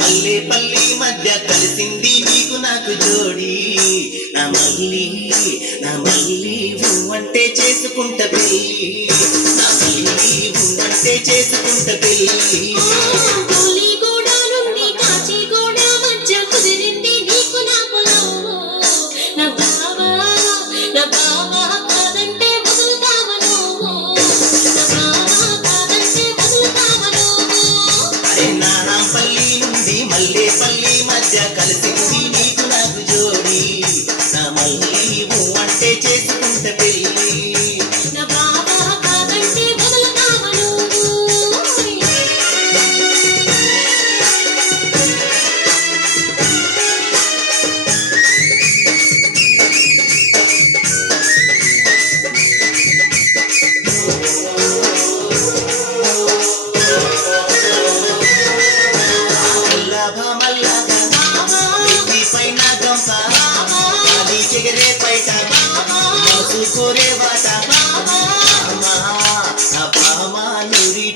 మల్లేపల్లి మధ్య కలిసింది నీకు నాకు జోడి నా మల్లి అంటే చేసుకుంట పెళ్ళి నా మల్లి అంటే చేసుకుంట పెళ్ళి మల్లేపల్లి మధ్య కలిసింది నీకు నాకు జోడి నా మల్లి అంటే చేసుకుంట పెళ్ళి నా బాబా కాదంటే వదులుతావా నువ్వు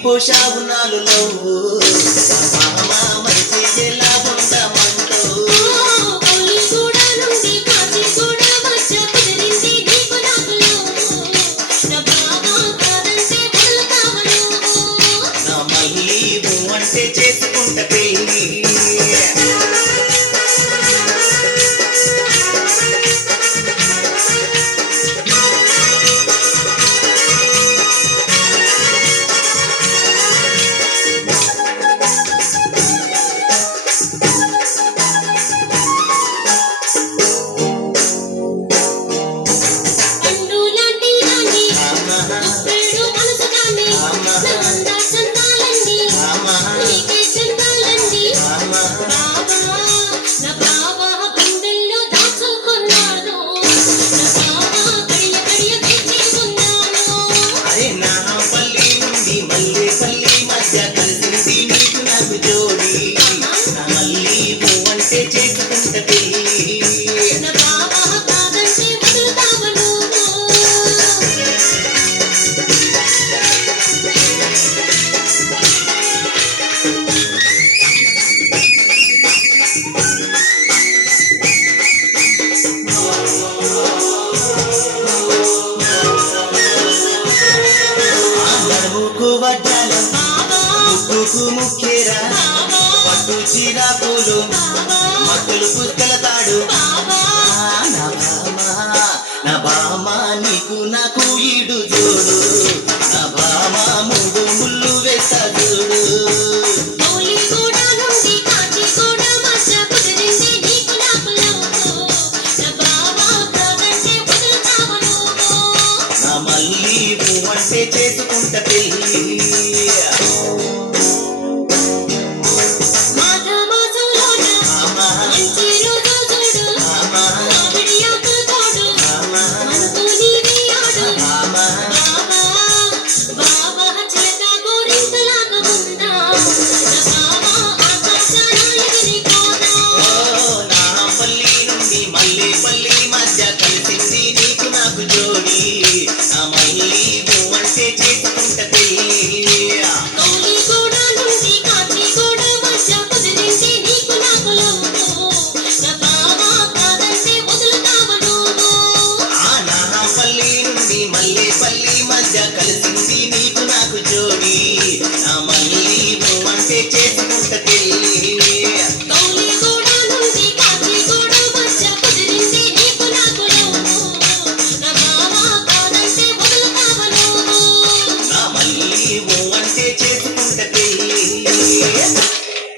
పోషావు నాలు నవ్వు మంచి ఎలా ఉండమంటూ నా మల్లి అంటే చేసుకుంట పెళ్ళి ముఖ్యరా పట్టు చీరాకులు మక్కలు పుస్తల